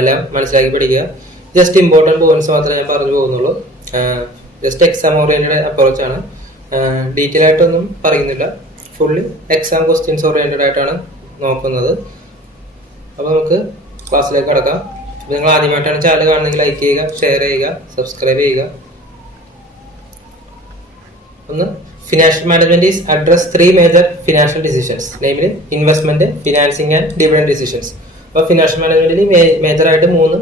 എല്ലാം മനസ്സിലാക്കി പഠിക്കുക. ജസ്റ്റ് ഇമ്പോർട്ടൻറ്റ് പോയിന്റ്സ് മാത്രമേ ഞാൻ പറഞ്ഞു പോകുന്നുള്ളൂ. ജസ്റ്റ് എക്സാം ഓറിയന്റഡ് അപ്രോച്ചാണ്. ഡീറ്റെയിൽ ആയിട്ടൊന്നും പറയുന്നില്ല. ഫുള്ളി എക്സാം ക്വസ്റ്റ്യൻസ് ഓറിയന്റഡ് ആയിട്ടാണ് നോക്കുന്നത്. അപ്പോൾ നമുക്ക് ക്ലാസ്സിലേക്ക് കടക്കാം. നിങ്ങൾ ആദ്യമായിട്ടാണ് ചാനൽ കാണുന്നെങ്കിൽ ലൈക്ക് ചെയ്യുക, ഷെയർ ചെയ്യുക, സബ്സ്ക്രൈബ് ചെയ്യുക. ഒന്ന്, financial management is address 3 major financial decisions, namely investment, financing and dividend decisions. അപ്പോൾ ഫിനാൻഷ്യൽ മാനേജ്മെന്റിൽ മേജർ ആയിട്ട് 3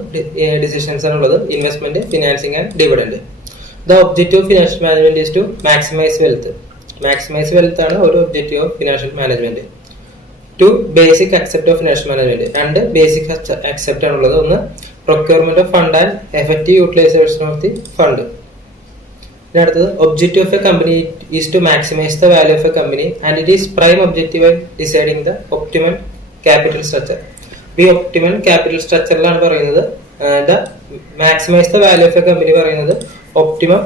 ഡിസിഷൻസ് ആണ് ഉള്ളത്: investment, financing and dividend. The objective of financial management is to maximise wealth. Maximise wealth ആണ് ഒരു objective of financial management. 2 basic accept of financial management. 2 basic accept ആണുള്ളത്. ഒന്ന്, procurement of fund and effective utilisation of the fund. പിന്നെ അടുത്തത്, objective of a company is to maximise the value of a company and it is prime objective deciding the optimal capital structure. ഈ optimal capital സ്ട്രക്ചറിലാണ് പറയുന്നത്. The maximise the value of a company പറയുന്നത് optimum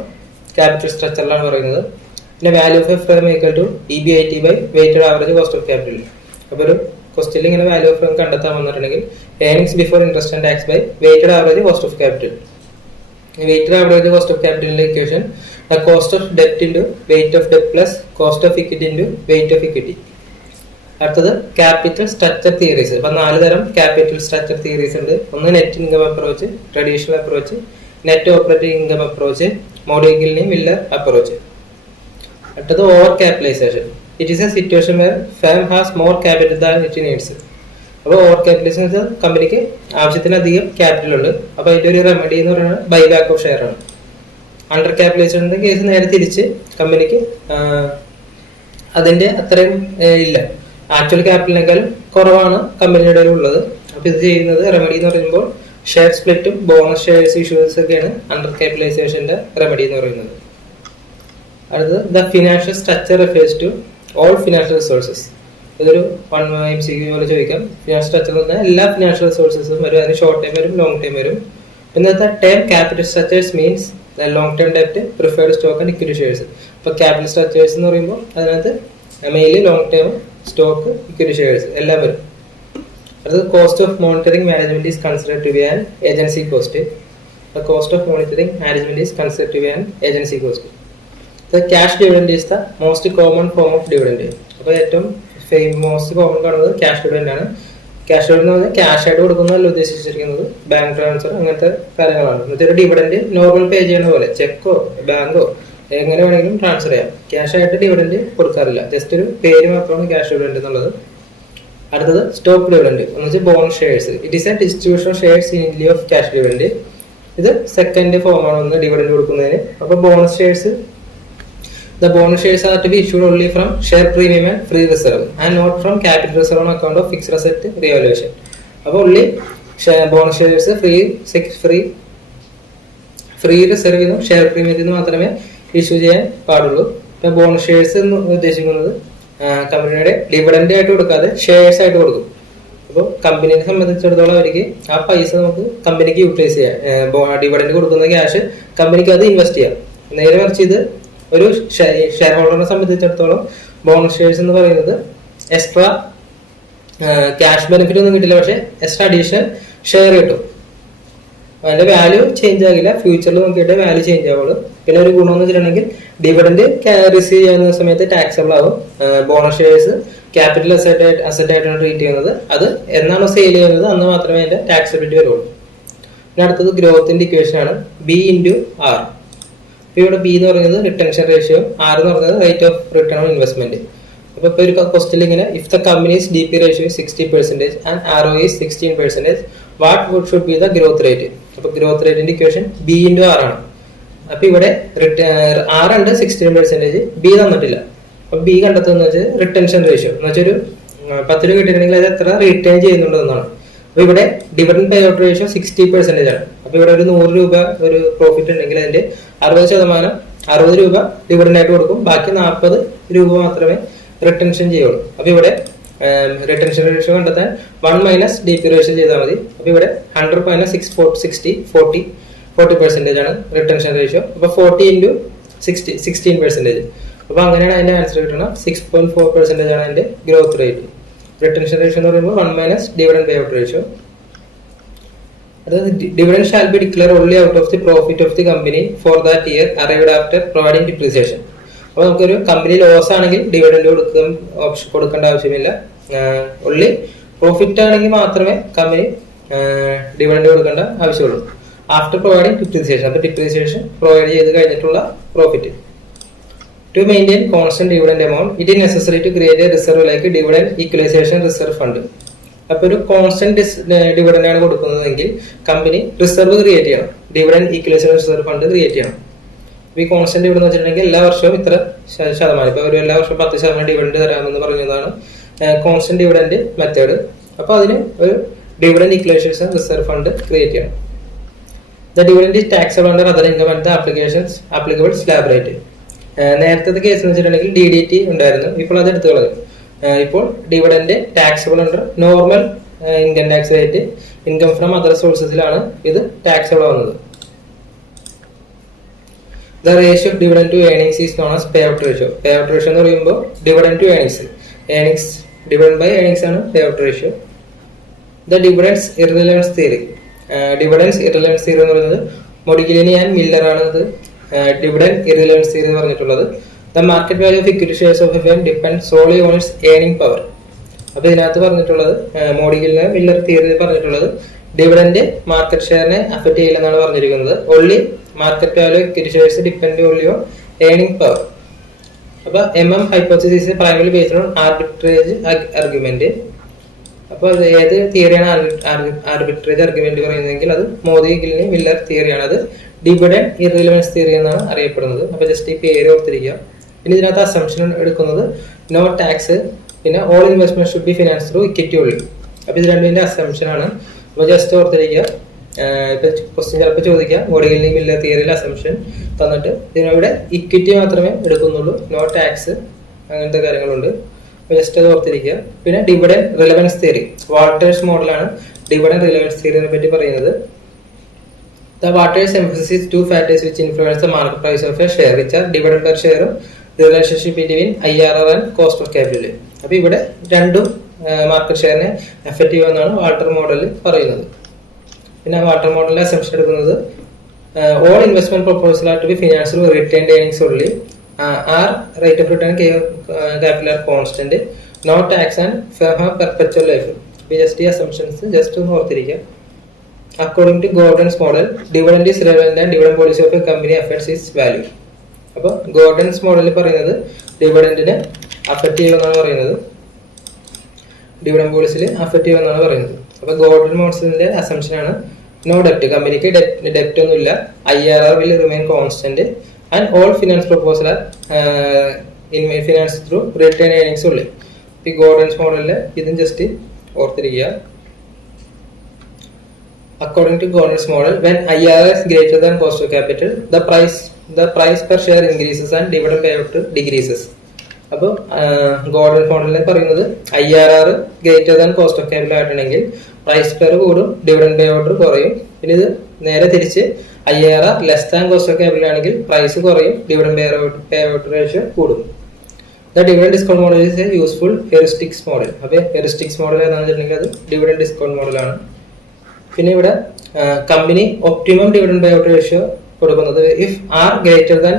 capital സ്ട്രക്ചറിലാണ് പറയുന്നത്. പിന്നെ value of a firm equal to EBIT by weighted average cost of capital. അപ്പോൾ ഒരു ക്വസ്റ്റ്യനിൽ ഇങ്ങനെ വാല്യൂ ഓഫ് ഫേം കണ്ടെത്താൻ വന്നിട്ടുണ്ടെങ്കിൽ earnings before interest and tax by weighted average cost of capital. Weighted average cost of ക്യാപിറ്റലിന്റെ equation the cost of debt into weight of debt plus cost of equity into weight of equity. അടുത്തത്, capital structure theories. അപ്പം 4 തരം capital structure theories ഉണ്ട്. ഒന്ന്, net income approach, traditional approach, net operating income approach, Modigliani Miller approach. അടുത്തത്, over capitalisation. It is a situation where firm has more capital than it needs. അപ്പോൾ over capitalisation കമ്പനിക്ക് ആവശ്യത്തിലധികം capital ഉണ്ട്. അപ്പോൾ അതിൻ്റെ ഒരു റെമഡി എന്ന് പറയുന്നത് ബൈബാക്ക് ഓഫ് ഷെയർ ആണ്. അണ്ടർ ക്യാപിറ്റലൈസേഷൻ്റെ കേസ് നേരെ തിരിച്ച്, കമ്പനിക്ക് അതിൻ്റെ അത്രയും ഇല്ല, ആക്ച്വൽ ക്യാപിറ്റലിനേക്കാളും കുറവാണ് കമ്പനിയുടെ ഉള്ളത്. അപ്പോൾ ഇത് ചെയ്യുന്നത് റെമഡി എന്ന് പറയുമ്പോൾ ഷെയർ സ്പ്ലിറ്റും ബോണസ് ഷെയർസ് ഇഷ്യൂസ് ഒക്കെയാണ് അണ്ടർ ക്യാപിറ്റലൈസേഷന്റെ റെമഡി എന്ന് പറയുന്നത്. അടുത്തത്, the financial structure refers to all financial resources. ഇതൊരു 1 MCQ പോലെ ചോദിക്കാം. ഫിനാൻഷ്യൽ സ്ട്രക്ചർ എന്ന് പറഞ്ഞാൽ എല്ലാ ഫിനാൻഷ്യൽ റിസോഴ്സസും വരും. അതിന് ഷോർട്ട് ടൈം വരും, ലോങ് ടൈം വരും. ഇന്നത്തെ term capital structures means long term ഡെപ്റ്റ്, preferred stock and equity shares. ഇപ്പോൾ ക്യാപിറ്റൽ സ്ട്രക്ചേഴ്സ് എന്ന് പറയുമ്പോൾ അതിനകത്ത് mainly long term stock, equity shares എല്ലാം വരും. അടുത്തത്, cost of monitoring management is considered to be an agency cost. The cost of monitoring management is considered to be an agency cost. The cash dividend is the most common form of dividend. അപ്പോൾ ഏറ്റവും most common കാണുന്നത് cash dividend ആണ്. Cash dividend എന്ന് പറഞ്ഞാൽ cash ആയിട്ട് കൊടുക്കുന്നതല്ല ഉദ്ദേശിച്ചിരിക്കുന്നത്, bank transfer അങ്ങനത്തെ കാര്യങ്ങളാണ്. എന്നിട്ട് ഒരു ഡിവിഡൻഡ് നോർമൽ പേ ചെയ്യുന്ന പോലെ ചെക്കോ ബാങ്കോ എങ്ങനെ വേണമെങ്കിലും ട്രാൻസ്ഫർ ചെയ്യാം. ക്യാഷ് ആയിട്ട് ഡിവിഡൻഡ് കൊടുക്കാറില്ല, ജസ്റ്റ് ഒരു പേര് മാത്രമാണ് ക്യാഷ് ഡിവിഡൻഡ് എന്നുള്ളത്. അടുത്തത്, സ്റ്റോക്ക് ഡിവിഡൻഡ് എന്ന് വെച്ചാൽ bonus shares. It is a distribution of shares in lieu of cash dividend. ഇത് സെക്കൻഡ് ഫോമാണ് ഒന്ന് ഡിവിഡൻഡ് കൊടുക്കുന്നതിന്. അപ്പോൾ bonus shares, the bonus shares are to be issued only from share premium and free reserve and not from capital reserve on account of fixed asset revaluation. അപ്പോൾ only bonus shares free reserve നിന്നും share പ്രീമിയത്തിൽ നിന്ന് മാത്രമേ issue ചെയ്യാൻ പാടുള്ളൂ. ഇപ്പോൾ bonus shares എന്ന് ഉദ്ദേശിക്കുന്നത് കമ്പനിയുടെ ഡിവിഡൻഡ് ആയിട്ട് കൊടുക്കാതെ ഷെയർസ് ആയിട്ട് കൊടുക്കും. അപ്പോൾ കമ്പനിയെ സംബന്ധിച്ചിടത്തോളം അവർക്ക് ആ പൈസ നമുക്ക് കമ്പനിക്ക് യൂട്ടിലൈസ് ചെയ്യാം. ഡിവിഡൻഡ് കൊടുക്കുന്ന ക്യാഷ് കമ്പനിക്ക് അത് ഇൻവെസ്റ്റ് ചെയ്യാം. നേരെ മറിച്ച് ഇത് ഒരു ഷെയർ ഹോൾഡറിനെ സംബന്ധിച്ചിടത്തോളം ബോണസ് ഷെയർസ് എന്ന് പറയുന്നത് എക്സ്ട്രാ ക്യാഷ് ബെനിഫിറ്റ് ഒന്നും കിട്ടില്ല, പക്ഷെ എക്സ്ട്രാ അഡീഷണൽ ഷെയർ കിട്ടും. അതിന്റെ വാല്യൂ ചേഞ്ച് ആകില്ല, ഫ്യൂച്ചറിൽ നോക്കിയിട്ട് വാല്യൂ ചേഞ്ച് ആവുള്ളൂ. പിന്നെ ഒരു ഗുണം എന്ന് വെച്ചിട്ടുണ്ടെങ്കിൽ ഡിവിഡൻഡ് റിസീവ് ചെയ്യുന്ന സമയത്ത് ടാക്സബിൾ ആവും. ബോണസ് ഷെയർസ് ക്യാപിറ്റൽ അസറ്റ് ആയിട്ടാണ് ട്രീറ്റ് ചെയ്യുന്നത്. അത് എന്നാണോ സെയിൽ ചെയ്യുന്നത് അന്ന് മാത്രമേ അതിന്റെ ടാക്സബിലിറ്റി വരുള്ളൂ. പിന്നെ അടുത്തത്, ഗ്രോത്തിന്റെ ഇക്വേഷൻ ആണ് B/R. ഇപ്പോൾ ഇവിടെ B എന്ന് പറയുന്നത് റിട്ടൻഷൻ റേഷ്യോ, R എന്ന് പറയുന്നത് rate of return on investment. അപ്പോൾ ഇപ്പോൾ ഒരു ക്വസ്റ്റ്യൻ ഇങ്ങനെ, if the companies DP ratio 60% and ROE is 16%, what should be the growth rate? അപ്പോൾ ഗ്രോത്ത് റേറ്റിന്റെ ഇക്വേഷൻ B/R ആണ്. അപ്പോൾ ഇവിടെ R ഉണ്ട് 16%, B തന്നിട്ടില്ല. അപ്പോൾ B കണ്ടെത്തുന്നത് വെച്ചാൽ റിട്ടൻഷൻ റേഷ്യോ എന്ന് വെച്ചാൽ ഒരു 10 രൂപ കിട്ടിയിട്ടുണ്ടെങ്കിൽ അത് എത്ര റിട്ടേൺ ചെയ്യുന്നുണ്ടെന്നാണ്. അപ്പോൾ ഇവിടെ ഡിവിഡൻഡ് പേ ഔട്ട് റേഷ്യോ 60% ആണ്. അപ്പോൾ ഇവിടെ ഒരു 100 രൂപ ഒരു പ്രോഫിറ്റ് ഉണ്ടെങ്കിൽ അതിന്റെ 60% 60 രൂപ ഡിവിഡൻഡ് ആയിട്ട് കൊടുക്കും, ബാക്കി 40 രൂപ മാത്രമേ റിട്ടൻഷൻ ചെയ്യുള്ളൂ. അപ്പോൾ ഇവിടെ റിട്ടൻഷൻ റേഷ്യോ കണ്ടെത്താൻ 1 - DP റേഷ്യോ ചെയ്താൽ മതി. അപ്പോൾ ഇവിടെ 100 - 60 40% ആണ് റിട്ടൻഷൻ റേഷ്യോ. അപ്പോൾ 40 × 60 16%. അപ്പോൾ അങ്ങനെയാണ് അതിന്റെ ആൻസർ കിട്ടുന്നത്. 6.4% ആണ് അതിന്റെ ഗ്രോത്ത് റേറ്റ്. റിട്ടൻഷൻ റേഷ്യോ എന്ന് പറയുമ്പോൾ 1 - dividend pay out ratio. Dividend shall be declared only out of the profit of the company for that year arrived after providing depreciation. അപ്പോൾ നമുക്കൊരു കമ്പനി ലോസ് ആണെങ്കിൽ ഡിവിഡൻഡ് കൊടുക്കേണ്ട ആവശ്യമില്ല. ഒള്ളി പ്രോഫിറ്റ് ആണെങ്കിൽ മാത്രമേ company dividend കൊടുക്കേണ്ട ആവശ്യമുള്ളൂ. ആഫ്റ്റർ പ്രൊവൈഡിങ് ഡിപ്രീസിയേഷൻ, അപ്പോൾ ഡിപ്രീസിയേഷൻ പ്രൊവൈഡ് ചെയ്ത് കഴിഞ്ഞിട്ടുള്ള profit. To maintain constant dividend amount, it is necessary to create a reserve like a dividend equalization reserve fund. അപ്പോൾ ഒരു കോൺസ്റ്റന്റ് ഡിവിഡൻഡ് ആണ് കൊടുക്കുന്നതെങ്കിൽ കമ്പനി റിസർവ് ക്രിയേറ്റ് ചെയ്യണം, dividend equalisation reserve fund create ചെയ്യണം. ഈ constant dividend വെച്ചിട്ടുണ്ടെങ്കിൽ എല്ലാ വർഷവും ഇത്ര ശതമാനം, ഇപ്പോൾ ഒരു എല്ലാ വർഷവും 10% ഡിവിഡൻഡ് തരാമെന്ന് പറയുന്നതാണ് കോൺസ്റ്റന്റ് ഡിവിഡൻഡ് മെത്തേഡ്. അപ്പോൾ അതിന് ഒരു dividend equalisation reserve fund create ചെയ്യണം. The dividend is taxable under other income and the applications applicable slab rate. നേരത്തെ കേസ് എന്ന് വെച്ചിട്ടുണ്ടെങ്കിൽ DDT ഉണ്ടായിരുന്നു, ഇപ്പോൾ അത് എടുത്തു കളയും. ഇപ്പോൾ dividend taxable under normal income tax rate, income from other സോഴ്സസിലാണ് ഇത് ടാക്സബിൾ ആവുന്നത്. The ratio of dividend to earnings is known as pay out ratio. Pay out ratio എന്ന് പറയുമ്പോൾ dividend to earnings, earnings dividend by earnings ആണ് pay out ratio. The dividends irrelevance theory. Dividends irrelevance theory എന്ന് പറയുന്നത് മൊഡിഗിലിനി and Miller ആണ് ഇത് dividend ഇർറിലവൻസ് theory എന്ന് പറഞ്ഞിട്ടുള്ളത്. The market value of equity shares of a firm depends solely on its earning power. അപ്പോൾ ഇതിനകത്ത് പറഞ്ഞിട്ടുള്ളത് മോഡിഗിലിന് മില്ലർ തിയറിയിൽ പറഞ്ഞിട്ടുള്ളത് ഡിവിഡൻഡ് മാർക്കറ്റ് ഷെയറിനെ അഫക്ട് ചെയ്യില്ലെന്നാണ് പറഞ്ഞിരിക്കുന്നത്. Only market value equity shares depend only on earning power. അപ്പോൾ hypothesis primary based on arbitrage argument. അപ്പോൾ ഏത് തിയറിയാണ് ആർബിട്രേജ് ആർഗ്യുമെന്റ് പറയുന്നതെങ്കിൽ അത് മോഡിഗിലിന് മില്ലർ തിയറിയാണ്. അത് ഡിവിഡൻഡ് ഇർറിലവൻസ് തിയറി എന്നാണ് അറിയപ്പെടുന്നത്. അപ്പോൾ ജസ്റ്റ് ഈ പേര് ഓർത്തിരിക്കുക. പിന്നെ ഇതിനകത്ത് അസംഷൻ എടുക്കുന്നത് നോ ടാക്സ്, പിന്നെ all investment should be finance through equity only. അപ്പോൾ ഇത് രണ്ടിന്റെ അസംഷൻ ആണ്. അപ്പോൾ ജസ്റ്റ് ഓർത്തിരിക്കുക. ഇപ്പൊ ക്വസ്റ്റ്യൻ ചിലപ്പോൾ ചോദിക്കാം മോഡിഗിലിനി മില്ലർ തിയറിയിലെ അസംഷൻ തന്നിട്ട് ഇതിനവിടെ ഇക്വിറ്റി മാത്രമേ എടുക്കുന്നുള്ളൂ, നോ ടാക്സ്, അങ്ങനത്തെ കാര്യങ്ങളുണ്ട്. അപ്പോൾ ജസ്റ്റ് അത് ഓർത്തിരിക്കുക. പിന്നെ ഡിവിഡൻഡ് റിലവൻസ് തിയറി, വാൾട്ടേഴ്സ് മോഡലാണ് ഡിവിഡൻഡ് റിലവൻസ് തിയറിനെ പറ്റി പറയുന്നത്. The Walters emphasizes two factors which influence the market price of a share, which are dividend per share, the relationship between IRR and cost of capital. അപ്പോൾ ഇവിടെ രണ്ടും market ഷെയറിനെ effect ചെയ്യുമെന്നാണ് Walter മോഡലിൽ പറയുന്നത്. പിന്നെ വാൾട്ടർ മോഡലിലെ അസംഷൻ എടുക്കുന്നത് all investment proposal are to be financed through returned earnings only, R rate of return capital are constant, no tax and firm have perpetual life. Just ഈ assumptions just ഒന്ന് ഓർത്തിരിക്കുക. According to Gordon's model, dividend is relevant and dividend policy of a company affects its value. അപ്പോൾ Gordon's മോഡലിൽ പറയുന്നത് ഡിവിഡൻഡിനെ affect ചെയ്യുമെന്നാണ് പറയുന്നത്, dividend പോളിസിയിൽ affect ചെയ്യുമെന്നാണ് പറയുന്നത്. അപ്പോൾ ഗോർഡൻ മോഡലിന്റെ അസംഷൻ ആണ് നോ ഡെപ്റ്റ്, കമ്പനിക്ക് ഡെപ്റ്റ് ഒന്നുമില്ല, IRR will remain constant and all finance proposal are finance through retained earnings only. ഈ ഗോർഡൻസ് മോഡലിൽ ഇതും ജസ്റ്റ് ഓർത്തിരിക്കുക. According to Gordon's model, when IRR is greater than cost of capital, the price per share increases and dividend payout decreases. അപ്പോൾ Gordon മോഡലിൽ പറയുന്നത് IRR greater than cost of capital ആയിട്ടുണ്ടെങ്കിൽ price pair കൂടും, dividend pay out കുറയും. പിന്നെ ഇത് നേരെ തിരിച്ച് IRR less than cost of capital ആണെങ്കിൽ പ്രൈസ് കുറയും, ഡിവിഡൻഡ് പേ ഔട്ട് റേഷ്യോ കൂടും. The dividend discount model is a useful heuristics model. അപ്പോൾ ഹെറിസ്റ്റിക്സ് മോഡൽ ഏതാണെന്ന് വെച്ചിട്ടുണ്ടെങ്കിൽ അത് ഡിവിഡൻഡ് ഡിസ്കൗണ്ട് മോഡലാണ്. പിന്നെ ഇവിടെ company optimum dividend pay out ratio കൊടുക്കുന്നത് if R greater than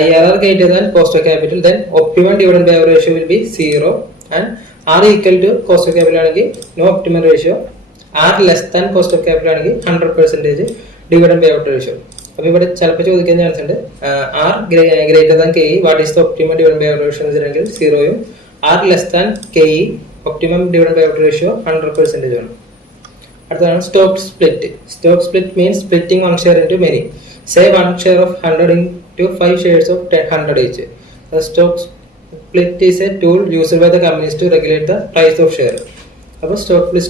IRR greater than cost of capital, then optimum dividend payout ratio will be 0 and R equal to cost of capital ആണെങ്കിൽ no optimum ratio, R less than cost of capital ആണെങ്കിൽ 100% dividend payout ratio. അപ്പോൾ ഇവിടെ ചിലപ്പോൾ ചോദിക്കാൻ chance ഉണ്ട് R greater than KE, what is the optimum dividend payout ratio എന്ന് വെച്ചിട്ടുണ്ടെങ്കിൽ 0യും R less than KE optimum dividend payout ratio 100% ആണ്. അടുത്തതാണ് stock split. Stock split means splitting one share into many. Say one share of 100 into 5 shares of 100 each. The stock split is a tool used by the companies to regulate the price of share. അപ്പോൾ stock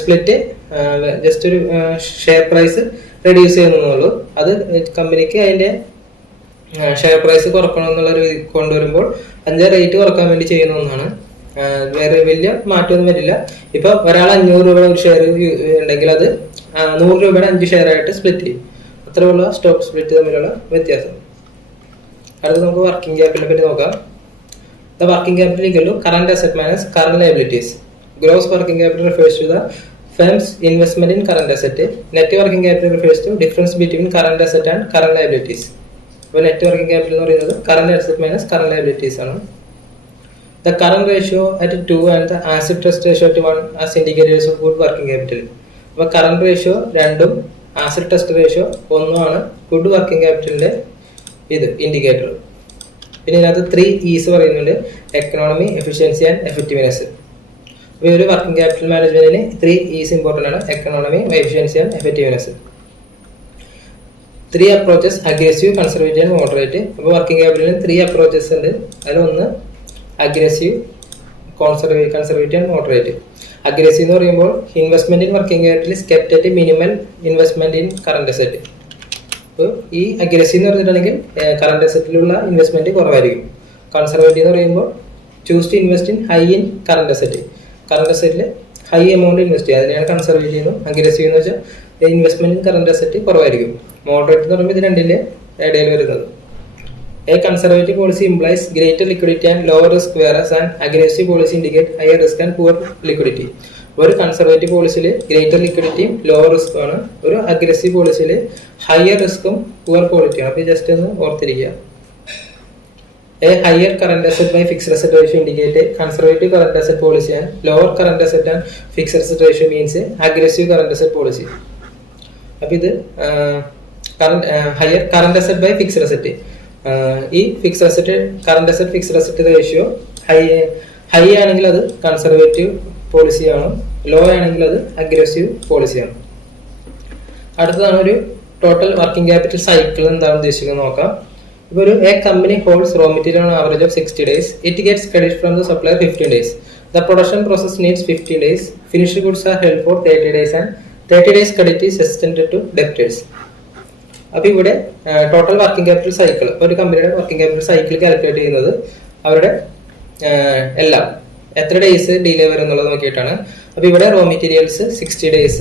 split just ഒരു share price reduce ചെയ്യുന്നുള്ളൂ. അത് കമ്പനിക്ക് അതിന്റെ share price കുറക്കണം എന്നുള്ളൊരു കൊണ്ടുവരുമ്പോൾ അതിന്റെ റേറ്റ് കുറക്കാൻ വേണ്ടി ചെയ്യുന്ന ഒന്നാണ്. വേറെ വലിയ മാറ്റമൊന്നും വരില്ല. ഇപ്പൊ ഒരാൾ 500 രൂപയുടെ ഒരു ഷെയർ ഉണ്ടെങ്കിൽ അത് 100 രൂപയുടെ 5 ഷെയർ ആയിട്ട് സ്പ്ലിറ്റ് ചെയ്യും. അത്രയുള്ള സ്റ്റോക്ക് സ്പ്ലിറ്റ് തമ്മിലുള്ള വ്യത്യാസം. അടുത്ത നമുക്ക് വർക്കിംഗ് ക്യാപിറ്റലിനെ പറ്റി നോക്കാം. The working capital equal to current asset minus current liabilities. Gross working capital refers to the Firm's investment in current asset. Net working capital refers to difference between current asset and current liabilities. അപ്പോൾ net working capital എന്ന് പറയുന്നത് current asset minus current liabilities ആണ്. The current ratio at 2 and the asset trust ratio at 1 as indicators of good working capital. അപ്പോൾ current ratio 2ഉം acid test ratio 1ഉമാണ് good working ക്യാപിറ്റലിന്റെ ഇത് indicator. പിന്നെ ഇതിനകത്ത് 3 E's പറയുന്നുണ്ട്: എക്കണോമി, എഫിഷ്യൻസി ആൻഡ് എഫക്റ്റീവ്നെസ്. അപ്പോൾ ഈ ഒരു വർക്കിംഗ് ക്യാപിറ്റൽ മാനേജ്മെന്റിന് 3 E's ഇമ്പോർട്ടൻ്റ് ആണ്: economy, efficiency and effectiveness. 3 approaches: aggressive, conservative and moderate. അപ്പോൾ വർക്കിംഗ് ക്യാപിറ്റലിന് 3 അപ്രോച്ചസ് ഉണ്ട്. അതിലൊന്ന് aggressive, conservative and moderate. Aggressive എന്ന് പറയുമ്പോൾ investment in working capital is kept at minimum investment in current asset. അപ്പോൾ ഈ അഗ്രസീവ് എന്ന് പറഞ്ഞിട്ടുണ്ടെങ്കിൽ കറന്റ് അസറ്റിലുള്ള ഇൻവെസ്റ്റ്മെന്റ് കുറവായിരിക്കും. കൺസർവേറ്റീവ് എന്ന് പറയുമ്പോൾ choose to invest in high in current asset. Current അസറ്റിൽ ഹൈ എമൗണ്ട് ഇൻവെസ്റ്റ് ചെയ്യുക, അതിനെയാണ് കൺസർവേറ്റീവ് എന്നും. അഗ്രസീവ് എന്ന് വെച്ചാൽ ഇൻവെസ്റ്റ്മെന്റ് ഇൻ കറന്റ് അസറ്റ് കുറവായിരിക്കും. മോഡറേറ്റ് എന്ന് പറയുമ്പോൾ ഇത് രണ്ടിന്റെ ഇടയിൽ വരുന്നത്. A conservative policy implies greater liquidity and lower risk, whereas an aggressive policy indicates higher risk and poor liquidity. ഒരു കൺസർവേറ്റീവ് പോളിസിയിൽ ഗ്രേറ്റർ ലിക്വിഡിറ്റിയും ലോവർ റിസ്ക്കും ആണ്. ഒരു അഗ്രസീവ് പോളിസിയിൽ ഹയർ റിസ്ക്കും പുവർ ക്വാളിറ്റിയാണ്. അപ്പോൾ ജസ്റ്റ് ഒന്ന് ഓർത്തിരിക്കുക. A higher current asset by fixed asset ratio indicate a conservative current asset policy and lower current asset and fixed asset ratio means a aggressive current asset policy. അപ്പോൾ ഇത് higher current asset by fixed asset. ഈ fixed asset current asset fixed asset ratio high ആണെങ്കിൽ അത് conservative പോളിസിയാണ്, law ആണെങ്കിൽ അത് aggressive പോളിസിയാണ്. അടുത്തതാണ് ഒരു total working capital cycle എന്താണ് ഉദ്ദേശിക്കുന്നത് നോക്കാം. ഇപ്പോൾ ഒരു company holds raw material on average of 60 days. It gets credit from the supplier 15 days. The production process needs 15 days. Finished goods are held for 30 days and 30 days credit is extended to debtors. അപ്പോൾ ഇവിടെ total working capital cycle, ഒരു കമ്പനിയുടെ working capital cycle calculate ചെയ്യുന്നത് അവരുടെ എല്ലാം എത്ര days delay വരും എന്നുള്ളത് നോക്കിയിട്ടാണ്. അപ്പോൾ ഇവിടെ റോ മെറ്റീരിയൽസ് 60 days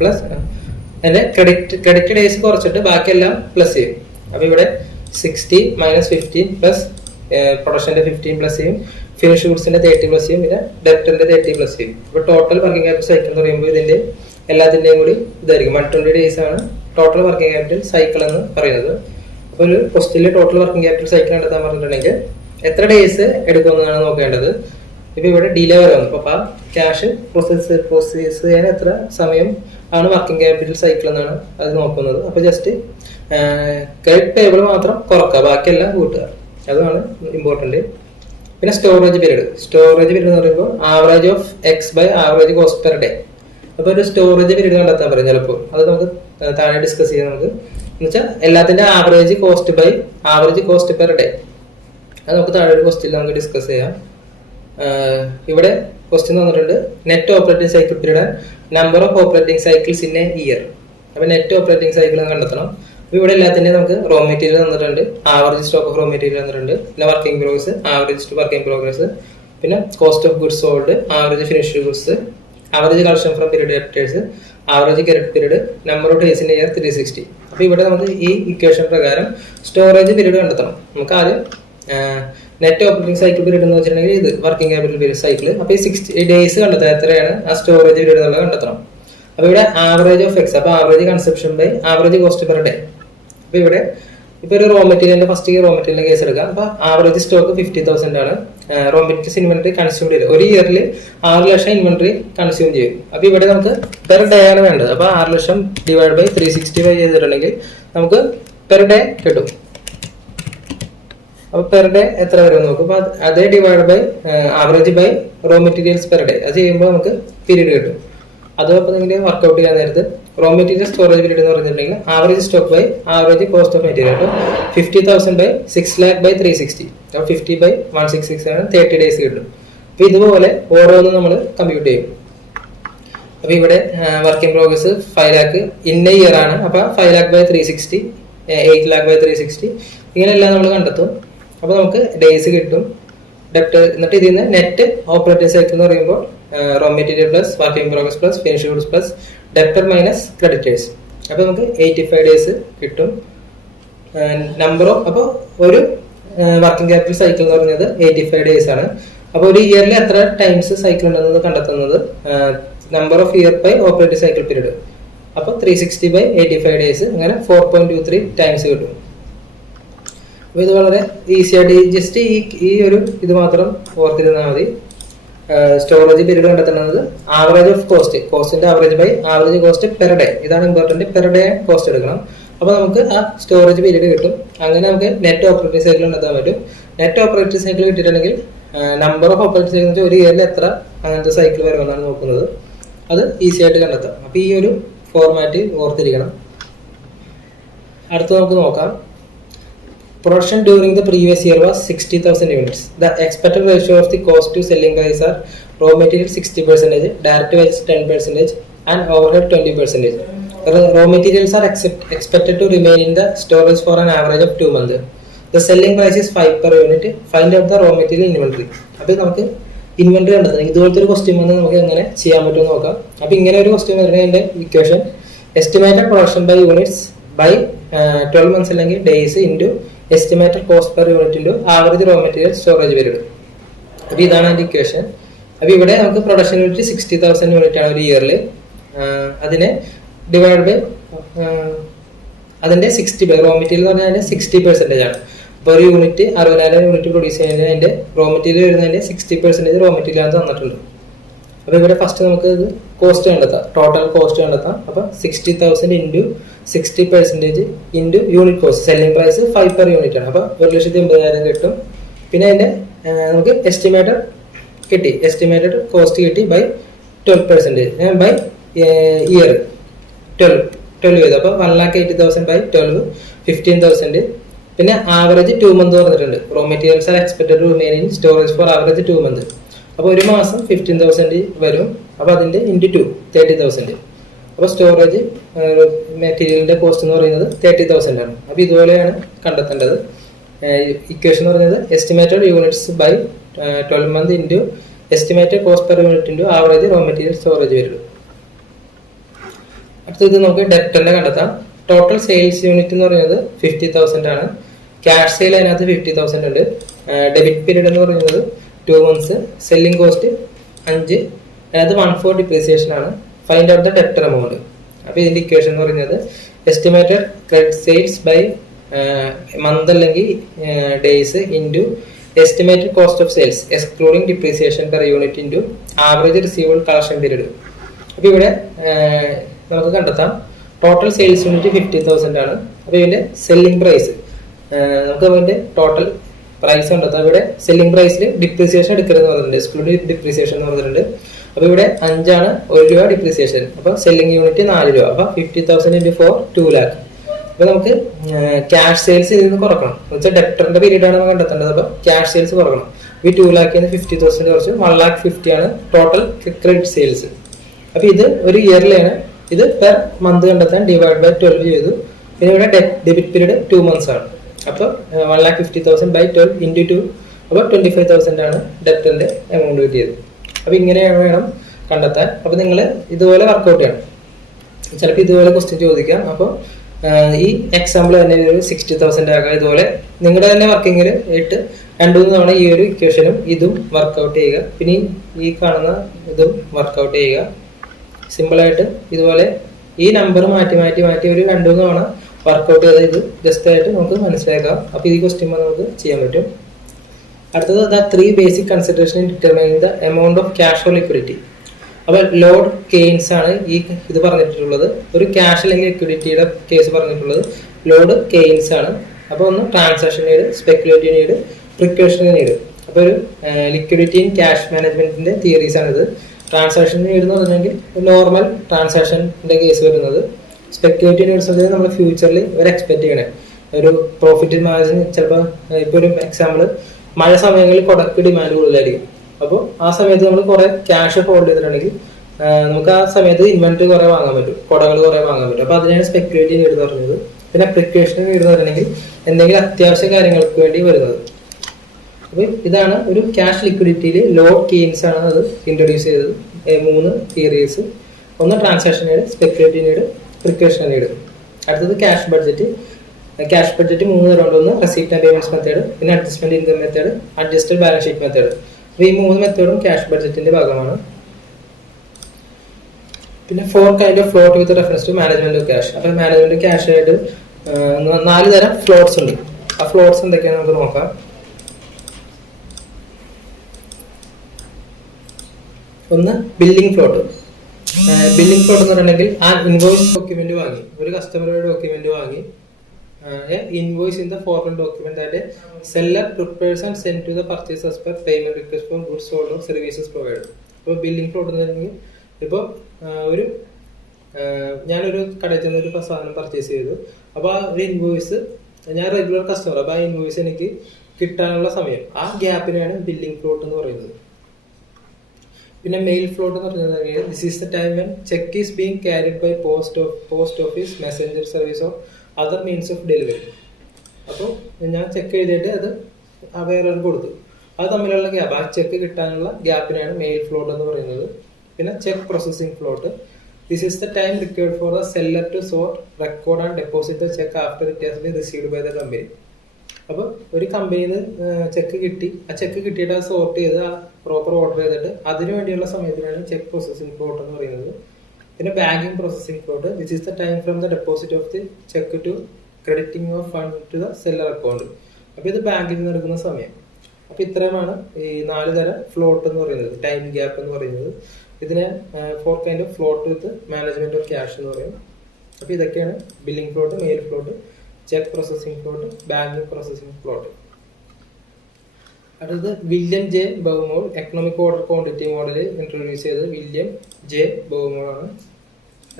പ്ലസ് അതിൻ്റെ ക്രെഡിറ്റ് ഡേയ്സ് കുറച്ചിട്ട് ബാക്കിയെല്ലാം പ്ലസ് ചെയ്യും. അപ്പോൾ ഇവിടെ 60 - 15 പ്ലസ് പ്രൊഡക്ഷൻ്റെ 15 പ്ലസ് ചെയ്യും, ഫിനിഷ് ഗുഡ്സിൻ്റെ 30 പ്ലസ് ചെയ്യും, പിന്നെ ഡെപ്റ്ററിൻ്റെ 30 പ്ലസ് ചെയ്യും. അപ്പോൾ ടോട്ടൽ വർക്കിംഗ് ക്യാപിറ്റൽ സൈക്കിൾ എന്ന് പറയുമ്പോൾ ഇതിൻ്റെ എല്ലാത്തിൻ്റെയും കൂടി ഇതായിരിക്കും 120 days ആണ് ടോട്ടൽ വർക്കിംഗ് ക്യാപിറ്റൽ സൈക്കിൾ എന്ന് പറയുന്നത്. അപ്പോൾ ഒരു ക്വസ്റ്റ്യനിൽ ടോട്ടൽ വർക്കിംഗ് ക്യാപിറ്റൽ സൈക്കിൾ കണ്ടെത്താൻ പറഞ്ഞിട്ടുണ്ടെങ്കിൽ എത്ര ഡേയ്സ് എടുക്കുമെന്നാണ് നോക്കേണ്ടത്. ഇപ്പോൾ ഇവിടെ ഡിലേ വരെ വന്നു. അപ്പോൾ ആ ക്യാഷ് പ്രോസസ് ചെയ്യാൻ എത്ര സമയം ആണ് വർക്കിംഗ് ക്യാപിറ്റൽ സൈക്കിൾ എന്നാണ് അത് നോക്കുന്നത്. അപ്പോൾ ജസ്റ്റ് ക്രെഡിറ്റ് പേബിൾ മാത്രം കുറക്കുക, ബാക്കിയെല്ലാം കൂട്ടുക, അതാണ് ഇമ്പോർട്ടൻറ്റ്. പിന്നെ സ്റ്റോറേജ് പീരീഡ് എന്ന് പറയുമ്പോൾ average of X by average cost per day. അപ്പോൾ ഒരു സ്റ്റോറേജ് പീരീഡ് കണ്ടെത്താൻ പറയും ചിലപ്പോൾ. അത് നമുക്ക് താഴെ ഡിസ്കസ് ചെയ്യാം. നമുക്ക് എന്ന് വെച്ചാൽ എല്ലാത്തിൻ്റെ average cost by average cost per day. അത് നമുക്ക് താഴെ ഒരു ക്വസ്റ്റ്യൻ നമുക്ക് ഡിസ്കസ് ചെയ്യാം. ഇവിടെ ക്വസ്റ്റ്യൻ തന്നിട്ടുണ്ട്: net operating cycle period, number of operating cycles in a year. അപ്പോൾ നെറ്റ് ഓപ്പറേറ്റിംഗ് സൈക്കിൾ കണ്ടെത്തണം. അപ്പോൾ ഇവിടെ എല്ലാത്തിൻ്റെയും നമുക്ക് റോ മെറ്റീരിയൽ തന്നിട്ടുണ്ട്, average stock of raw material തന്നിട്ടുണ്ട്, പിന്നെ working progress, average working progress, പിന്നെ cost of goods sold, average finished goods, average collection from period debtors, average credit period, number of days in year 360. അപ്പോൾ ഇവിടെ നമുക്ക് ഈ equation പ്രകാരം storage period കണ്ടെത്തണം. നമുക്ക് ആദ്യം നെറ്റ് ഓപ്പറേറ്റിംഗ് സൈക്കിൾ പീരീഡ് എന്ന് വെച്ചിട്ടുണ്ടെങ്കിൽ ഇത് വർക്കിംഗ് ക്യാപിറ്റൽ പീരീഡ് സൈക്കിൾ. അപ്പോൾ ഈ 60 days കണ്ടെത്താൻ എത്രയാണ് ആ സ്റ്റോറേജ് പീരീഡ് എന്നുള്ളത് കണ്ടെത്തണം. അപ്പോൾ ഇവിടെ ആവറേജ് ഓഫ് എക്സ്, അപ്പോൾ average consumption by average cost per day. അപ്പോൾ ഇവിടെ ഇപ്പോൾ ഒരു റോ മെറ്റീരിയലിന്റെ ഫസ്റ്റ് റോ മെറ്റീരിയലിന്റെ കേസ് എടുക്കാം. അപ്പോൾ ആവറേജ് സ്റ്റോക്ക് 50,000 ആണ്. റോ മെറ്റീരിയൽസ് ഇൻവെന്ററി കൺസ്യൂം ചെയ്ത് ഒരു ഇയറിൽ 6 ലക്ഷം ഇൻവെന്ററി കൺസ്യൂം ചെയ്യും. അപ്പോൾ ഇവിടെ നമുക്ക് പെർ ഡേ ആണ് വേണ്ടത്. അപ്പോൾ 6 ലക്ഷം ഡിവൈഡ് ബൈ 365 ചെയ്തിട്ടുണ്ടെങ്കിൽ നമുക്ക് പെർ ഡേ കിട്ടും. അപ്പോൾ പെർ ഡേ എത്ര വരും നോക്കും. അപ്പോൾ അതേ divide by average by raw materials per day, അത് ചെയ്യുമ്പോൾ നമുക്ക് പീരീഡ് കിട്ടും. അതോടൊപ്പം നിങ്ങൾ വർക്ക്ഔട്ട് ചെയ്യാൻ നേരത്ത് റോ മെറ്റീരിയൽ സ്റ്റോറേജ് പീരീഡ് എന്ന് പറഞ്ഞിട്ടുണ്ടെങ്കിൽ average stock by average cost of material. അപ്പോൾ 50,000 ബൈ 6 lakh ബൈ 360. അപ്പോൾ 50 ബൈ 166 ആണ് 30 days കിട്ടും. അപ്പോൾ ഇതുപോലെ ഓരോന്നും നമ്മൾ കമ്പ്യൂട്ട് ചെയ്യും. അപ്പോൾ ഇവിടെ working progress 5 lakh in a year ആണ്. അപ്പോൾ 5 lakh ബൈ 360, 8 lakh ബൈ 360, ഇങ്ങനെയെല്ലാം നമ്മൾ കണ്ടെത്തും. അപ്പോൾ നമുക്ക് ഡേയ്സ് കിട്ടും. ഡെപ്റ്റ് എന്നിട്ട് ഇതിൽ നിന്ന് നെറ്റ് ഓപ്പറേറ്റിംഗ് സൈക്കിൾ എന്ന് പറയുമ്പോൾ raw material plus working progress plus finished goods plus debtor minus creditors. അപ്പോൾ നമുക്ക് 85 days കിട്ടും. നമ്പർ ഓഫ്, അപ്പോൾ ഒരു വർക്കിംഗ് ക്യാപിറ്റൽ സൈക്കിൾ എന്ന് പറയുന്നത് 85 days ആണ്. അപ്പോൾ ഒരു ഇയറിൽ എത്ര ടൈംസ് സൈക്കിൾ ഉണ്ടെന്നത് കണ്ടെത്തുന്നത് number of year by operating cycle period. അപ്പോൾ 360/85 ഡേയ്സ്, അങ്ങനെ 4.23 ടൈംസ് കിട്ടും. അപ്പോൾ ഇത് വളരെ ഈസി ആയിട്ട് ജസ്റ്റ് ഈ ഒരു ഇത് മാത്രം ഓർത്തിരുന്നാൽ മതി. സ്റ്റോറേജ് പീരീഡ് കണ്ടെത്തുന്നത് ആവറേജ് ഓഫ് കോസ്റ്റിന്റെ average by average cost per day. ഇതാണ് ഇമ്പോർട്ടന്റ്. പെർ ഡേ കോസ്റ്റ് എടുക്കണം. അപ്പോൾ നമുക്ക് ആ സ്റ്റോറേജ് പീരീഡ് കിട്ടും. അങ്ങനെ നമുക്ക് നെറ്റ് ഓപ്പറേറ്റിംഗ് സൈക്കിൾ കണ്ടെത്താൻ പറ്റും. നെറ്റ് ഓപ്പറേറ്റിംഗ് സൈക്കിൾ കിട്ടിയിട്ടുണ്ടെങ്കിൽ നമ്പർ ഓഫ് ഓപ്പറേറ്റിംഗ് സൈക്കിൾ ഒരു ഇയറിൽ എത്ര അങ്ങനത്തെ സൈക്കിൾ വരുമെന്നാണ് നോക്കുന്നത്. അത് ഈസി ആയിട്ട് കണ്ടെത്താം. അപ്പോൾ ഈ ഒരു ഫോർമാറ്റ് ഓർത്തിരിക്കണം. അടുത്ത് നമുക്ക് നോക്കാം. Production during the previous year was 60,000 units. The expected ratio of the cost to selling price are raw material 60%, direct wages 10%, and overhead 20%. Raw materials are expected to remain in the storage for an average of 2 months. The selling price is 5 per unit. Find out the raw material inventory. അപ്പോൾ നമുക്ക് inventory കണ്ടെത്താം. ഇതുപോലത്തെ ഒരു question വന്ന് നമുക്ക് എങ്ങനെ ചെയ്യാൻ പറ്റുമെന്ന് നോക്കാം. അപ്പോൾ ഇങ്ങനെ ഒരു ക്വസ്റ്റ്യൻ വരുന്നതിന്റെ equation estimated production by units by 12 months അല്ലെങ്കിൽ days into estimated cost per unit into average raw material storage period. അപ്പോൾ ഇതാണ് അതിന്റെ ഇക്വേഷൻ. അപ്പോൾ ഇവിടെ നമുക്ക് പ്രൊഡക്ഷൻ യൂണിറ്റ് 60,000 യൂണിറ്റ് ആണ് ഒരു ഇയറിൽ. അതിനെ ഡിവൈഡ് ബൈ അതിന്റെ 60 ബൈ റോ മെറ്റീരിയൽ എന്ന് പറഞ്ഞാൽ അതിന്റെ 60% ആണ്. അപ്പോൾ ഒരു യൂണിറ്റ് 60,000 യൂണിറ്റ് പ്രൊഡ്യൂസ് ചെയ്യുന്നതിന് അതിന്റെ റോ മെറ്റീരിയൽ വരുന്നതിന്റെ 60% റോ മെറ്റീരിയൽ ആണ് തന്നിട്ടുണ്ട്. അപ്പോൾ ഇവിടെ ഫസ്റ്റ് നമുക്ക് ഇത് കോസ്റ്റ് കണ്ടെത്താം, ടോട്ടൽ കോസ്റ്റ് കണ്ടെത്താം. അപ്പോൾ 60,000 into 60% into unit cost, selling price 5 per unit ആണ്. അപ്പോൾ 1,80,000 കിട്ടും. പിന്നെ അതിന്റെ നമുക്ക് എസ്റ്റിമേറ്റഡ് കിട്ടി, എസ്റ്റിമേറ്റഡ് കോസ്റ്റ് കിട്ടി ബൈ 12% ബൈ ഇയർ 12 ചെയ്തു. അപ്പോൾ 1,80,000 ബൈ 12 15,000. പിന്നെ ആവറേജ് 2 months പറഞ്ഞിട്ടുണ്ട്. Raw materials are expected to remain in storage for average 2 months. അപ്പോൾ ഒരു മാസം 15,000 വരും. അപ്പോൾ അതിന്റെ ഇൻറ്റു 2 30,000. അപ്പോൾ സ്റ്റോറേജ് മെറ്റീരിയലിന്റെ കോസ്റ്റ് എന്ന് പറയുന്നത് 30,000 ആണ്. അപ്പോൾ ഇതുപോലെയാണ് കണ്ടെത്തേണ്ടത്. ഇക്വേഷൻ എന്ന് പറയുന്നത് estimated units by 12 months into estimated cost per unit into average raw material storage വരും. അടുത്തത് നമുക്ക് ഡെപ്റ്ററിനെ കണ്ടെത്താം. ടോട്ടൽ സെയിൽസ് യൂണിറ്റ് എന്ന് പറയുന്നത് 50,000 ആണ്. ക്യാഷ് സെയിൽ അതിനകത്ത് 50,000 ഉണ്ട്. ഡെബിറ്റ് പീരീഡ് എന്ന് പറയുന്നത് 2 months. സെല്ലിംഗ് കോസ്റ്റ് 5, അതിനകത്ത് 1/4 ഡിപ്രീസിയേഷൻ ആണ്. Find out the debtor amount. അപ്പോൾ ഇതിന്റെ ഇക്വേഷൻ എന്ന് പറയുന്നത് estimated credit sales by month അല്ലെങ്കിൽ days into estimated cost of sales excluding depreciation per unit into average receivable collection period. അപ്പോൾ ഇവിടെ നമുക്ക് കണ്ടെത്താം ടോട്ടൽ സെയിൽസ് യൂണിറ്റ് 50,000 ആണ്. അപ്പോൾ ഇതിന്റെ സെല്ലിംഗ് പ്രൈസ് നമുക്ക് അതിന്റെ ടോട്ടൽ പ്രൈസ് കണ്ടെത്താം. ഇവിടെ സെല്ലിംഗ് പ്രൈസിൽ ഡിപ്രീസിയേഷൻ എടുക്കരുതെന്ന് പറഞ്ഞിട്ടുണ്ട്, എക്സ്ക്ലൂഡ് ഡിപ്രീസിയേഷൻ എന്ന് പറഞ്ഞിട്ടുണ്ട്. അപ്പോൾ ഇവിടെ 5 ആണ്, 1 രൂപ ഡിപ്രീസിയേഷൻ. അപ്പോൾ സെല്ലിംഗ് യൂണിറ്റ് 4 രൂപ. അപ്പോൾ 50,000 ഇൻറ്റു 4 2 lakh. അപ്പോൾ നമുക്ക് ക്യാഷ് സെയിൽസ് ഇതിൽ നിന്ന് കുറക്കണം. എന്ന് വെച്ചാൽ ഡെപ്റ്ററിന്റെ പീരീഡ് ആണ് നമ്മൾ കണ്ടെത്തേണ്ടത്. അപ്പോൾ ക്യാഷ് സെയിൽസ് കുറക്കണം. ഈ 2 lakh 50,000 കുറച്ച് 1,50,000 ആണ് ടോട്ടൽ ക്രെഡിറ്റ് സെയിൽസ്. അപ്പോൾ ഇത് ഒരു ഇയറിലാണ്. ഇത് പെർ മന്ത് കണ്ടെത്താൻ ഡിവൈഡ് ബൈ 12 ചെയ്തു. പിന്നെ ഇവിടെ ഡെബിറ്റ് പീരീഡ് 2 months ആണ്. അപ്പോൾ 1,50,000 ബൈ 12 ഇൻറ്റു 2 അപ്പോൾ 25,000 ആണ് ഡെപ്റ്ററിന്റെ എമൗണ്ട് കിട്ടിയത്. അപ്പോൾ ഇങ്ങനെയാണ് വേണം കണ്ടെത്താൻ. അപ്പോൾ നിങ്ങൾ ഇതുപോലെ വർക്കൗട്ട് ചെയ്യണം. ചിലപ്പോൾ ഇതുപോലെ ക്വസ്റ്റ്യൻ ചോദിക്കാം. അപ്പോൾ ഈ എക്സാമ്പിൾ തന്നെ ഒരു 60,000 ആകാം. ഇതുപോലെ നിങ്ങളുടെ തന്നെ വർക്കിങ്ങിൽ ഇട്ട് 2-3 തവണ ഈ ഒരു ഇക്വേഷനും ഇതും വർക്കൗട്ട് ചെയ്യുക. പിന്നെ ഈ കാണുന്ന ഇതും വർക്കൗട്ട് ചെയ്യുക. സിമ്പിളായിട്ട് ഇതുപോലെ ഈ നമ്പർ മാറ്റി മാറ്റി മാറ്റി ഒരു 2-3 തവണ വർക്കൗട്ട് ചെയ്ത് ഇത് ജസ്റ്റ് ആയിട്ട് നമുക്ക് മനസ്സിലാക്കാം. അപ്പോൾ ഈ ക്വസ്റ്റ്യൻ നമുക്ക് ചെയ്യാൻ പറ്റും. അടുത്തത് the 3 basic consideration in determining the amount of cash or liquidity. അപ്പോൾ ലോഡ് കെയ്ൻസ് ആണ് ഇത് പറഞ്ഞിട്ടുള്ളത്. ഒരു ക്യാഷ് അല്ലെങ്കിൽ ലിക്വിഡിറ്റിയുടെ കേസ് പറഞ്ഞിട്ടുള്ളത് ലോഡ് കെയ്ൻസ് ആണ്. അപ്പോൾ ഒന്ന് transaction need, speculative need, precautionary need. അപ്പോൾ ഒരു ലിക്വിഡിറ്റി ഇൻ ക്യാഷ് മാനേജ്മെന്റിന്റെ തിയറീസ് ആണിത്. ട്രാൻസാക്ഷൻ നീഡ് എന്ന് പറഞ്ഞെങ്കിൽ നോർമൽ ട്രാൻസാക്ഷൻ്റെ കേസ് വരുന്നത്. സ്പെക്കുലേറ്റീവ് നീഡ്സ് എന്ന് നമ്മൾ ഫ്യൂച്ചറിൽ ഒരു എക്സ്പെക്ട് ചെയ്യണേ ഒരു പ്രോഫിറ്റ് മാർജിൻ. ചിലപ്പോൾ ഇപ്പോൾ ഒരു എക്സാമ്പിൾ, മഴ സമയങ്ങളിൽ കുടക്ക് ഡിമാൻഡ് കൂടുതലായിരിക്കും. അപ്പോൾ ആ സമയത്ത് നമ്മൾ കുറെ ക്യാഷ് ഹോൾഡ് ചെയ്തിട്ടുണ്ടെങ്കിൽ നമുക്ക് ആ സമയത്ത് ഇൻവെന്ററി കുറെ വാങ്ങാൻ പറ്റും, കുടകൾ കുറെ വാങ്ങാൻ പറ്റും. അപ്പോൾ അതിനാണ് സ്പെക്കുലേറ്റീവ് നീഡ് എന്ന് പറഞ്ഞത്. പിന്നെ പ്രിക്കോഷണറി നീഡ് എന്ന് പറഞ്ഞിട്ടുണ്ടെങ്കിൽ എന്തെങ്കിലും അത്യാവശ്യ കാര്യങ്ങൾക്ക് വേണ്ടി വരുന്നത്. അപ്പോൾ ഇതാണ് ഒരു ക്യാഷ് ലിക്വിഡിറ്റിയിൽ ലോഡ് കെയ്ൻസ് ആണ് അത് ഇൻട്രൊഡ്യൂസ് ചെയ്തത്. 3 തിയറീസ്. ഒന്ന് transaction need, speculative need, precautionary need. അടുത്തത് ക്യാഷ് ബഡ്ജറ്റ്. ക്യാഷ് ബഡ്ജറ്റ് 3 തരമുണ്ട്. ഒന്ന് റെസിപ്റ്റ് ആൻഡ് പേയ്മെന്റ്സ് മെത്തേഡ്, പിന്നെ adjustment income method, adjusted balance sheet method. അപ്പോൾ ഈ 3 മെത്തേഡും ക്യാഷ് ബഡ്ജറ്റിന്റെ ഭാഗമാണ്. പിന്നെ 4 kind of float with reference to management of cash. അപ്പൊ മാനേജ്മെന്റ് ക്യാഷ് ആയിട്ട് 4 തരം ഫ്ലോട്ട്സ് ഉണ്ട്. ആ ഫ്ലോട്ട്സ് എന്തൊക്കെയാണ് നമുക്ക് നോക്കാം. ഒന്ന് ബില്ലിംഗ് ഫ്ലോട്ട്. ബില്ലിംഗ് ഫ്ലോട്ട് എന്ന് പറഞ്ഞിട്ടുണ്ടെങ്കിൽ ആ ഇൻവോയ്സ് ഡോക്യുമെന്റ് വാങ്ങി, ഒരു കസ്റ്റമറുടെ ഡോക്യുമെന്റ് വാങ്ങി, invoice in the foreign document that a seller prepares and sent to the purchaser as per payment request for goods sold or services provided. ഇപ്പോൾ billing float എന്ന് പറഞ്ഞെങ്കിൽ ഇപ്പോൾ ഒരു ഞാനൊരു കടയിൽ ചെന്ന് ഒരു സാധനം പർച്ചേസ് ചെയ്തു. അപ്പോൾ ആ ഒരു ഇൻവോയ്സ്, ഞാൻ റെഗുലർ കസ്റ്റമർ, അപ്പോൾ ആ ഇൻവോയ്സ് എനിക്ക് കിട്ടാനുള്ള സമയം, ആ ഗ്യാപ്പിനാണ് ബില്ലിംഗ് ഫ്ലോട്ട് എന്ന് പറയുന്നത്. പിന്നെ മെയിൽ ഫ്ലോട്ട് എന്ന് പറഞ്ഞിട്ടുണ്ടെങ്കിൽ this is the time when cheque is being carried by post office, messenger service of other means of delivery. അപ്പോൾ ഞാൻ ചെക്ക് ചെയ്തിട്ട് അത് വേറൊരു കൊടുത്തു, അത് തമ്മിലുള്ള ഗ്യാപ്പ്, ആ ചെക്ക് കിട്ടാനുള്ള ഗ്യാപ്പിനാണ് മെയിൽ ഫ്ലോട്ട് എന്ന് പറയുന്നത്. പിന്നെ cheque processing float. This is the time required for the seller to sort, record and deposit the cheque after it has been received by the company. അപ്പോൾ ഒരു കമ്പനിയിൽ നിന്ന് ചെക്ക് കിട്ടി, ആ ചെക്ക് കിട്ടിയിട്ട് അത് സോർട്ട് ചെയ്ത് ആ പ്രോപ്പർ ഓർഡർ ചെയ്തിട്ട് അതിനു വേണ്ടിയുള്ള സമയത്തിനാണ് ചെക്ക് പ്രോസസ്സിംഗ് ഫ്ലോട്ട് എന്ന് പറയുന്നത്. പിന്നെ banking processing float. This is the time from the deposit of the cheque to crediting of fund to the seller account. അപ്പോൾ ഇത് ബാങ്കിൽ നിന്ന് എടുക്കുന്ന സമയം. അപ്പോൾ ഇത്രയുമാണ് ഈ 4 തരം ഫ്ലോട്ട് എന്ന് പറയുന്നത്, ടൈം ഗ്യാപ്പ് എന്ന് പറയുന്നത്. ഇതിനെ 4 kind of float with management of cash എന്ന് പറയും. അപ്പോൾ ഇതൊക്കെയാണ് billing float, mail float, cheque processing float, banking processing float. അടുത്തത് William J Baumol economic order quantity model introduce ചെയ്തത് വില്യം ജെ ബൗമോൾ ആണ്.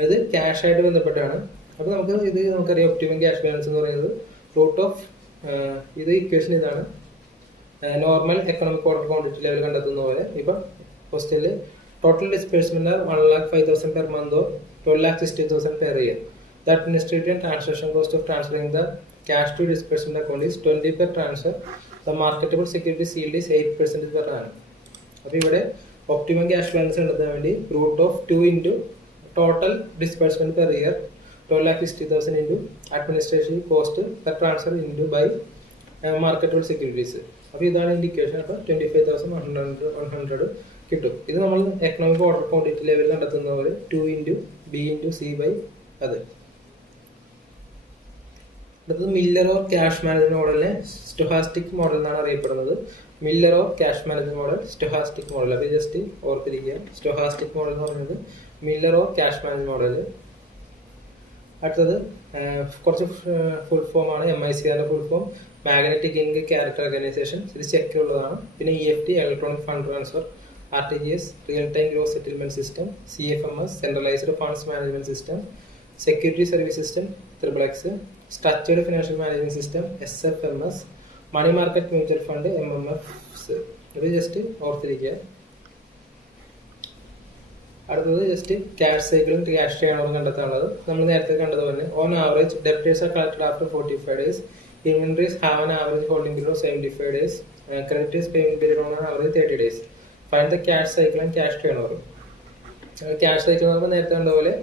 അത് ക്യാഷ് ആയിട്ട് ബന്ധപ്പെട്ടാണ്. അപ്പോൾ നമുക്കറിയാം ഒപ്റ്റിമം ക്യാഷ് ബാലൻസ് എന്ന് പറയുന്നത് റൂട്ട് ഓഫ് ഇത് ഇക്വേഷൻ ഇതാണ്. Normal economic order quantity level കണ്ടെത്തുന്ന പോലെ ഇപ്പം ക്വസ്റ്റ്യനിൽ total disbursement 1,05,000 per month or 12,60,000 per year. The administrative and transaction cost of transferring the cash to disbursement account is 20 per transfer. The marketable security yield is 8% per annum. അപ്പോൾ ഇവിടെ optimum cash balance കണ്ടെത്താൻ വേണ്ടി root of 2 into total disbursement per year 12,60,000 into administration cost per transfer into by marketable securities. അപ്പോൾ ഇതാണ് indication. അപ്പോൾ 25,100 കിട്ടും. ഇത് നമ്മൾ എക്കണോമിക് ഓർഡർ ക്വാണ്ടിറ്റി ലെവൽ കണ്ടെത്തുന്ന പോലെ 2 into B into C by അത്. അടുത്തത് മില്ലർ ഓർ ക്യാഷ് മാനേജ്മെന്റ് മോഡലിനെ സ്റ്റൊഹാസ്റ്റിക് മോഡൽ എന്നാണ് അറിയപ്പെടുന്നത്. Miller or cash management model, stochastic model. അപ്പോൾ ജസ്റ്റ് ഓർത്തിരിക്കുക, സ്റ്റൊഹാസ്റ്റിക് മോഡൽ എന്ന് പറയുന്നത് Miller or cash management model. അടുത്തത് കുറച്ച് ഫുൾ ഫോം ആണ്. MICR full form magnetic ink character organisation, ഇത് ചെക്കുള്ളതാണ്. പിന്നെ EFT electronic fund transfer, RTGS real time gross settlement system, CFMS centralised funds management system, security service system XXX, structured financial management system SFMS, money market mutual fund MMFs. ഇത് just ഓർത്തിരിക്കുക. അടുത്തത് just cash സൈക്കിളും cash ടേണോവറും കണ്ടെത്താനുള്ളത്. നമ്മൾ നേരത്തെ കണ്ടതുപോലെ on average debtors are collected after 45 days, inventories have an average holding period of 75 days, creditors payment period on average 30 days. Find the cash cycle and cash turnover. Cash cycle നമ്മൾ നേരത്തെ കണ്ടതുപോലെ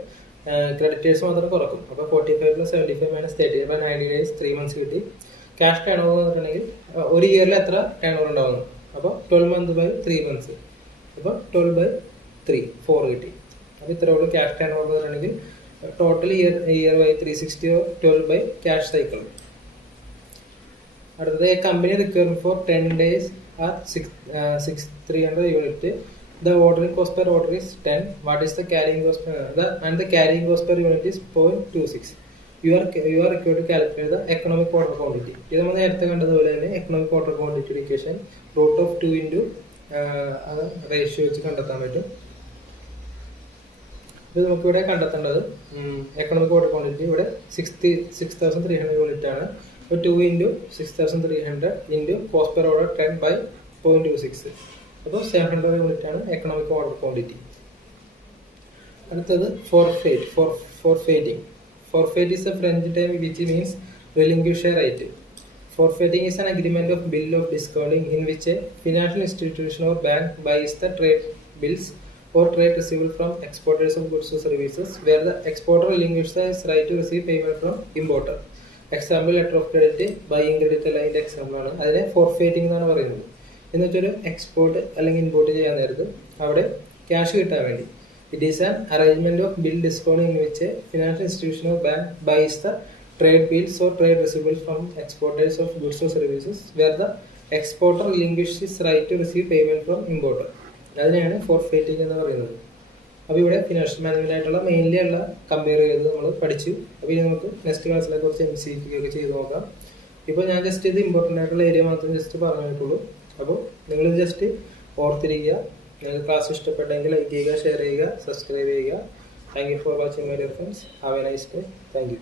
creditors മാത്രം കുറക്കും. അപ്പോൾ 45 + 75 - 30, അപ്പോൾ 90 days 3 months കിട്ടി. Cash turn over എന്ന് പറഞ്ഞിട്ടുണ്ടെങ്കിൽ ഒരു ഇയറിൽ എത്ര ടേൺ ഓവർ ഉണ്ടാവുന്നു, അപ്പോൾ 12 months by 3 months, അപ്പോൾ 12 by 3 4 കിട്ടി. അപ്പോൾ ഇത്ര ഉള്ളൂ ക്യാഷ് ടേൺ ഓവർ എന്ന് പറഞ്ഞിട്ടുണ്ടെങ്കിൽ. Total year by 360 or 12 by cash cycle. അടുത്തത് company requirement for 10 days at 6,300 unit. The ordering cost per order is 10. What is the carrying cost and the carrying cost per unit is 0.26. You are required to calculate the economic order quantity. ഇത് നമ്മൾ നേരത്തെ കണ്ടതുപോലെ തന്നെ economic order quantity equation root of 2 into അത് ratio വെച്ച് കണ്ടെത്താൻ പറ്റും. ഇത് നമുക്കിവിടെ കണ്ടെത്തേണ്ടത് എക്കണോമിക് ഓർഡർ ക്വാണ്ടിറ്റി ഇവിടെ 6,300 യൂണിറ്റ് ആണ്. അപ്പോൾ 2 into 6,300 into cost per order 10 by 0.26, അപ്പോൾ 700 യൂണിറ്റ് ആണ് എക്കണോമിക് ഓർഡർ ക്വാണ്ടിറ്റി. അടുത്തത് ഫോർഫെയിറ്റിംഗ്. Forfeit is a French term which means relinquish a right. Forfeiting is an agreement of bill of discounting in which a financial institution or bank buys the trade bills or trade receivable from exporters of goods or services, where the exporter relinquishes his right to receive payment from importer. Example, letter of credit, buying credit aligned example ആണ്. അതിനെ ഫോർഫെയിറ്റിംഗ് എന്നാണ് പറയുന്നത്. എന്ന് വെച്ചൊരു export അല്ലെങ്കിൽ import ചെയ്യാൻ നേരത്ത് അവിടെ ക്യാഷ് കിട്ടാൻ വേണ്ടി It is an arrangement of bill discount in which a financial institution or bank buys the trade bills or trade receivables from exporters of goods or services where the exporter relinquishes his right to receive payment from importer. അതിനെയാണ് ഫോർഫെയിറ്റിംഗ് എന്ന് പറയുന്നത്. അപ്പോൾ ഇവിടെ financial management ആയിട്ടുള്ള mainly ഉള്ള compare ചെയ്ത് നമ്മൾ പഠിച്ചു. അപ്പോൾ ഇനി നമുക്ക് നെക്സ്റ്റ് ക്ലാസ്സിലെ കുറച്ച് MCQ ഒക്കെ ചെയ്ത് നോക്കാം. ഇപ്പോൾ ഞാൻ ജസ്റ്റ് ഇത് ഇമ്പോർട്ടൻ്റ് ആയിട്ടുള്ള ഏരിയ മാത്രം ജസ്റ്റ് പറഞ്ഞിട്ടുള്ളൂ. അപ്പോൾ നിങ്ങൾ ജസ്റ്റ് ഓർത്തിരിക്കുക. നിങ്ങൾക്ക് ക്ലാസ് ഇഷ്ടപ്പെട്ടെങ്കിൽ ലൈക്ക് ചെയ്യുക, ഷെയർ ചെയ്യുക, സബ്സ്ക്രൈബ് ചെയ്യുക. Thank you for watching my dear friends. Have A nice day. Thank you.